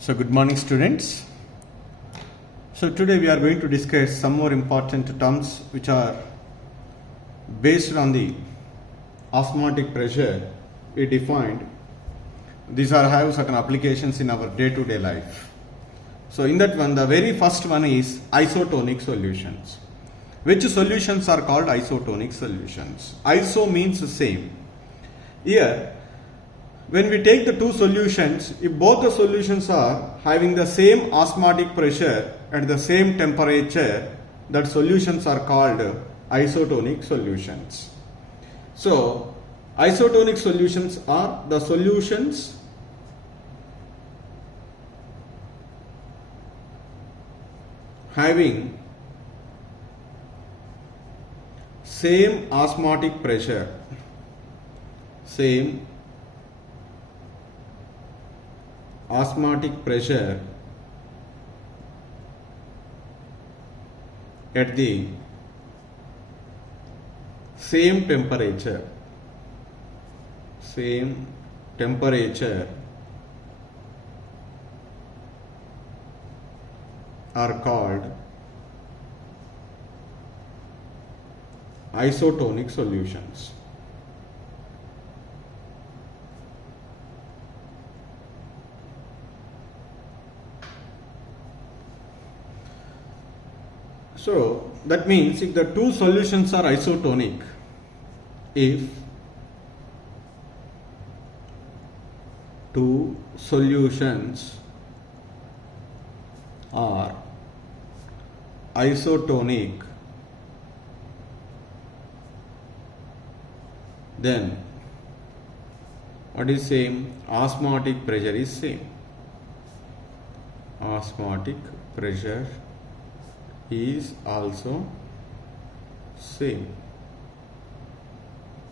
So good morning students. So today we are going to discuss some more important terms which are based on the osmotic pressure we defined. These are have certain applications in our day-to-day life. So in that one, the very first one is isotonic solutions. Which solutions are called isotonic solutions? Iso means same. Here when we take the two solutions, if both the solutions are having the same osmotic pressure at the same temperature, that solutions are called isotonic solutions. So, isotonic solutions are the solutions having same osmotic pressure, same osmotic pressure at the same temperature are called isotonic solutions. So that means if the two solutions are isotonic, if two solutions are isotonic, then what is same? Osmotic pressure is same. Osmotic pressure is also same.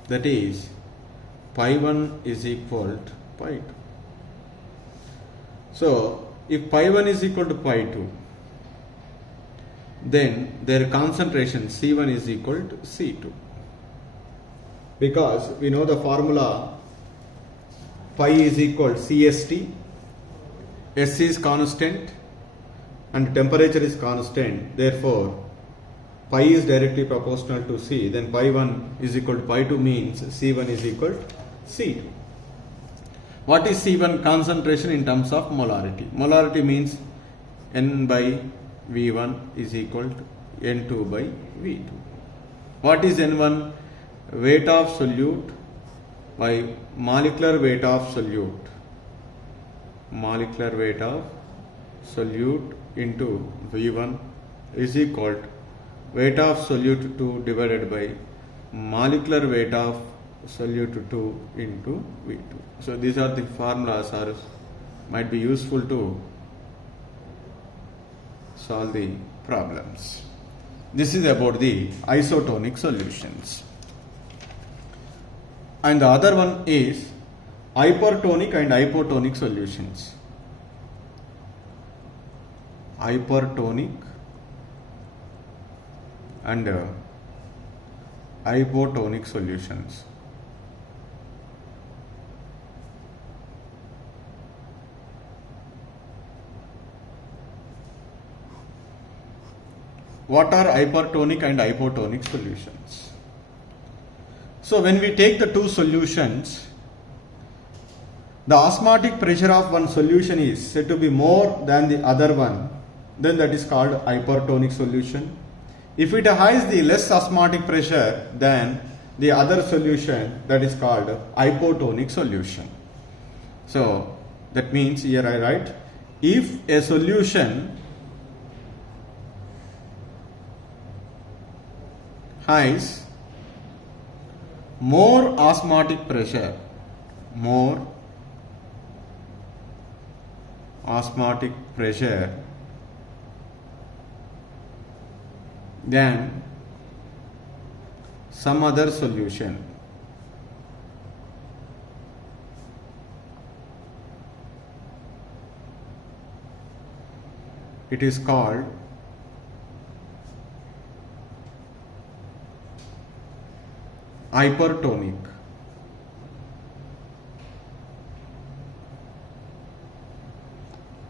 That is pi 1 is equal to pi 2. So if pi 1 is equal to pi 2, then their concentration C1 is equal to C2. Because we know the formula pi is equal to CST, S is constant and temperature is constant, therefore pi is directly proportional to C, then pi 1 is equal to pi 2 means C1 is equal to C2. What is C1? Concentration in terms of molarity. Molarity means N by V1 is equal to N2 by V2. What is N1? Weight of solute by molecular weight of solute. Molecular weight of solute into V1 is equal to weight of solute 2 divided by molecular weight of solute 2 into V2. So these are the formulas are might be useful to solve the problems. This is about the isotonic solutions. And the other one is hypertonic and hypotonic solutions. Hypertonic and hypotonic solutions. What are hypertonic and hypotonic solutions? So when we take the two solutions, the osmotic pressure of one solution is said to be more than the other one, then that is called hypertonic solution. If it has the less osmotic pressure than the other solution, that is called hypotonic solution. So that means here I write, if a solution has more osmotic pressure than some other solution, it is called hypertonic.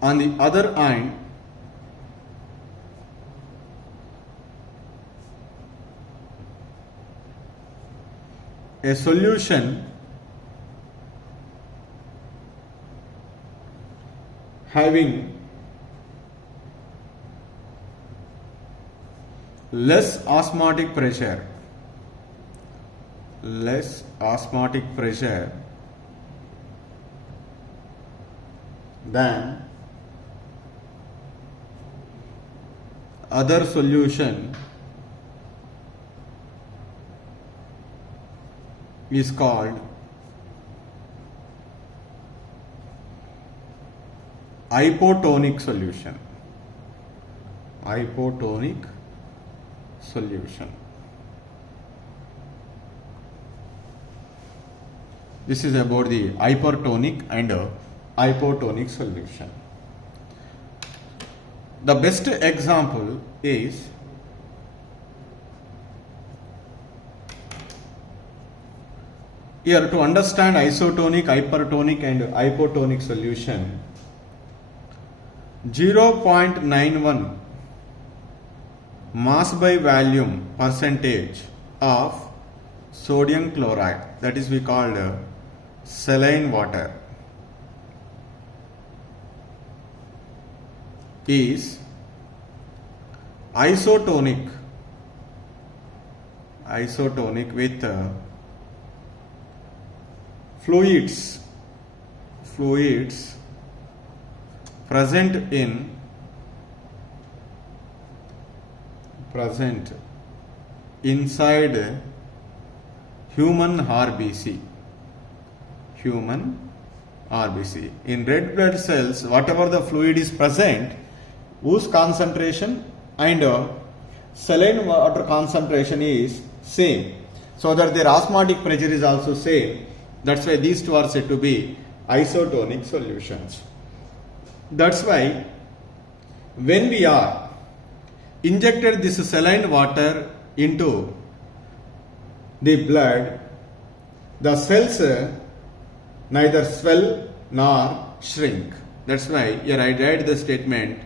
On the other hand, a solution having less osmotic pressure than other solution is called hypotonic solution. This is about the hypertonic and hypotonic solution. The best example is here. To understand isotonic, hypertonic and hypotonic solution, 0.91 mass by volume percentage of sodium chloride, that is we called saline water, is isotonic with fluids present inside human RBC. In red blood cells, whatever the fluid is present, whose concentration and saline water concentration is same, so that their osmotic pressure is also same. That's why these two are said to be isotonic solutions. That's why when we are injected this saline water into the blood, the cells neither swell nor shrink. That's why here I write the statement.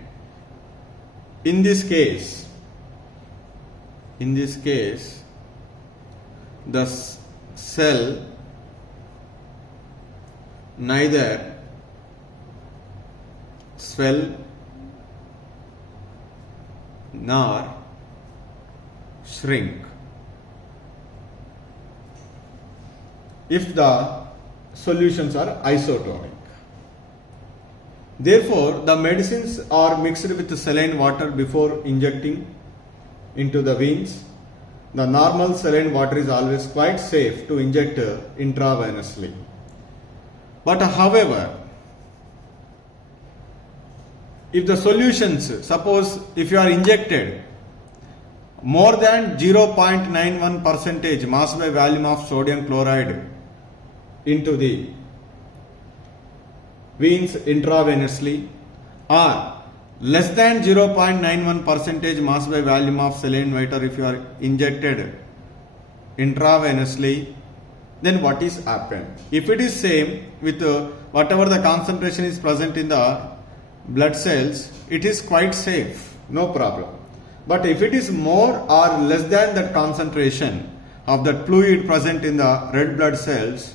In this case, the cell neither swell nor shrink if the solutions are isotonic. Therefore, the medicines are mixed with saline water before injecting into the veins. The normal saline water is always quite safe to inject intravenously. But however, if the solutions, suppose if you are injected more than 0.91 percentage mass by volume of sodium chloride into the veins intravenously, or less than 0.91 percentage mass by volume of saline water if you are injected intravenously, then what is happened? If it is same with whatever the concentration is present in the blood cells, it is quite safe, no problem. But if it is more or less than that concentration of that fluid present in the red blood cells,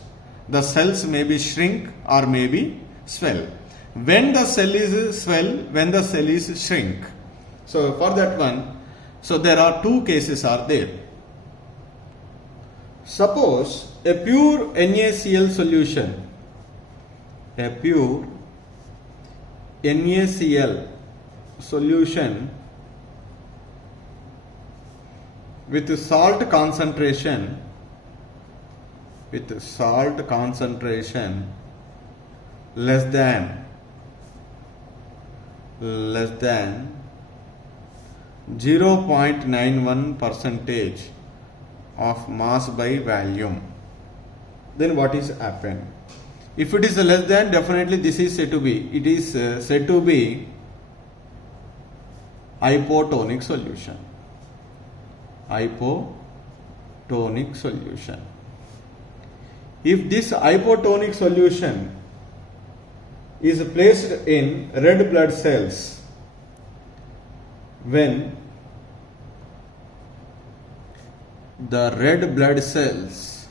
the cells may be shrink or may be swell. When the cell is swell, when the cell is shrink. So for that one, so there are two cases are there. Suppose a pure NaCl solution, with salt concentration less than 0.91 percentage of mass by volume, then what is happen? If it is less than, definitely this is said to be, it is said to be hypotonic solution. If this hypotonic solution is placed in red blood cells when the red blood cells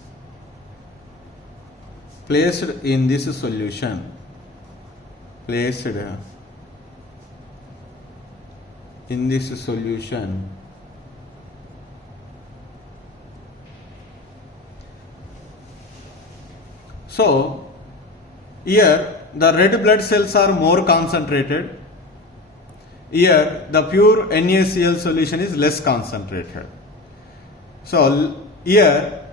placed in this solution, placed in this solution so here the red blood cells are more concentrated, here the pure NaCl solution is less concentrated. So here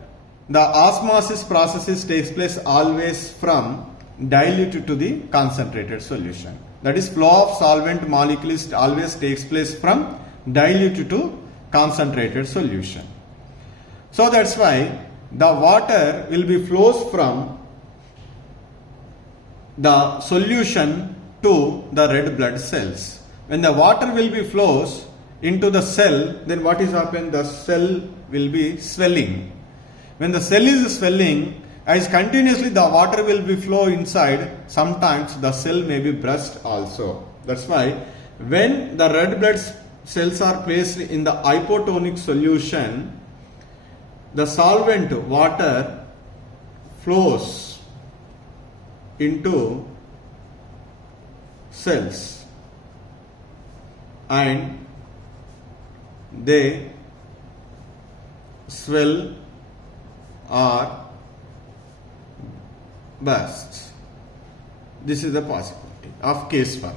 the osmosis processes takes place always from dilute to the concentrated solution. That is, flow of solvent molecules always takes place from dilute to concentrated solution. So that's why the water will be flows from the solution to the red blood cells. When the water will be flows into the cell, then what is happen? The cell will be swelling. When the cell is swelling, as continuously the water will be flow inside, sometimes the cell may be burst also. That's why when the red blood cells are placed in the hypotonic solution, the solvent water flows into cells and they swell or burst. This is the possibility of case 1.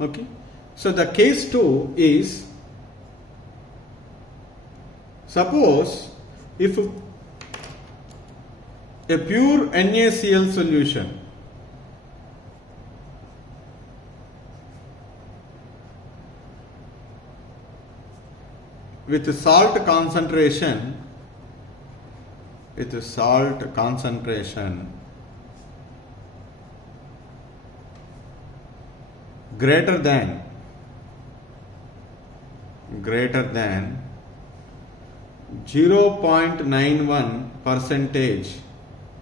Okay. So the case 2 is, suppose if a pure NaCl solution with salt concentration greater than 0.91 percentage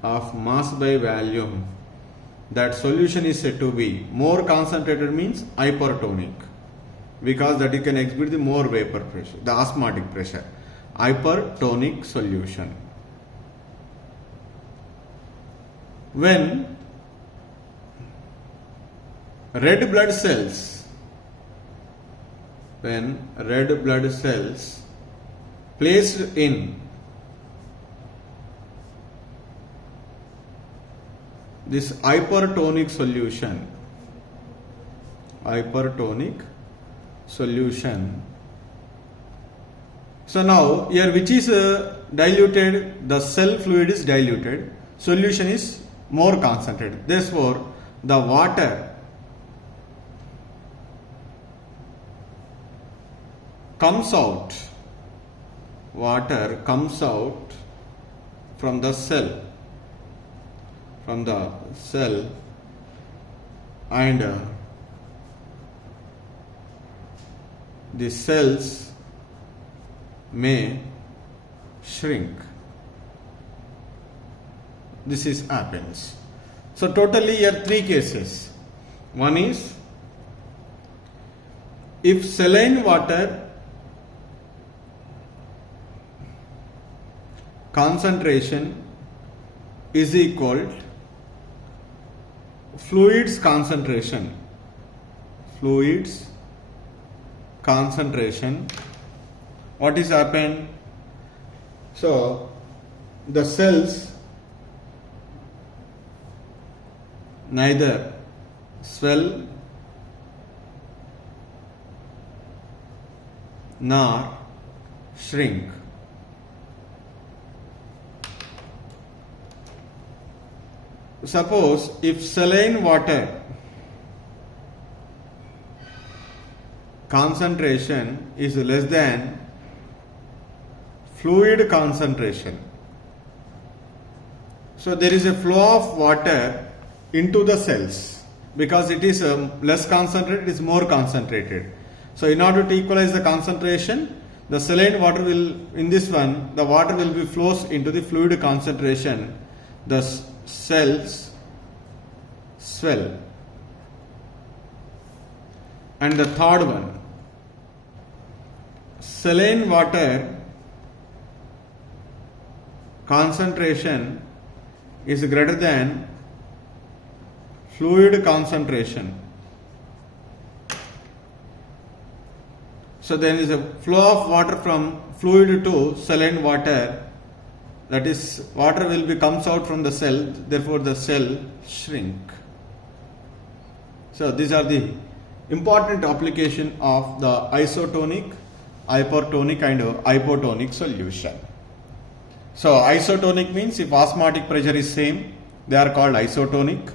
of mass by volume, that solution is said to be more concentrated, means hypertonic, because that you can exhibit the more vapor pressure, the osmotic pressure. Hypertonic solution. When red blood cells placed in this hypertonic solution, so now here which is diluted, the cell fluid is diluted, solution is more concentrated, therefore the water comes out from the cell and the cells may shrink. This is happens. So totally here 3 cases. One is, if saline water concentration is equal fluids concentration, what is happened? So the cells neither swell nor shrink. Suppose if saline water concentration is less than fluid concentration, so there is a flow of water into the cells, because it is less concentrated, it is more concentrated. So in order to equalize the concentration, the saline water will, in this one, the water will be flows into the fluid concentration. The cells swell. And the third one, saline water concentration is greater than fluid concentration. So there is a flow of water from fluid to saline water, that is water will be comes out from the cell, therefore the cell shrink. So these are the important application of the isotonic, hypertonic and hypotonic solution. So isotonic means if osmotic pressure is same, they are called isotonic.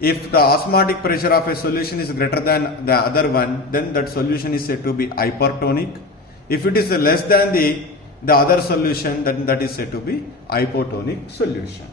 If the osmotic pressure of a solution is greater than the other one, then that solution is said to be hypertonic. If it is less than the other solution, then that is said to be hypotonic solution.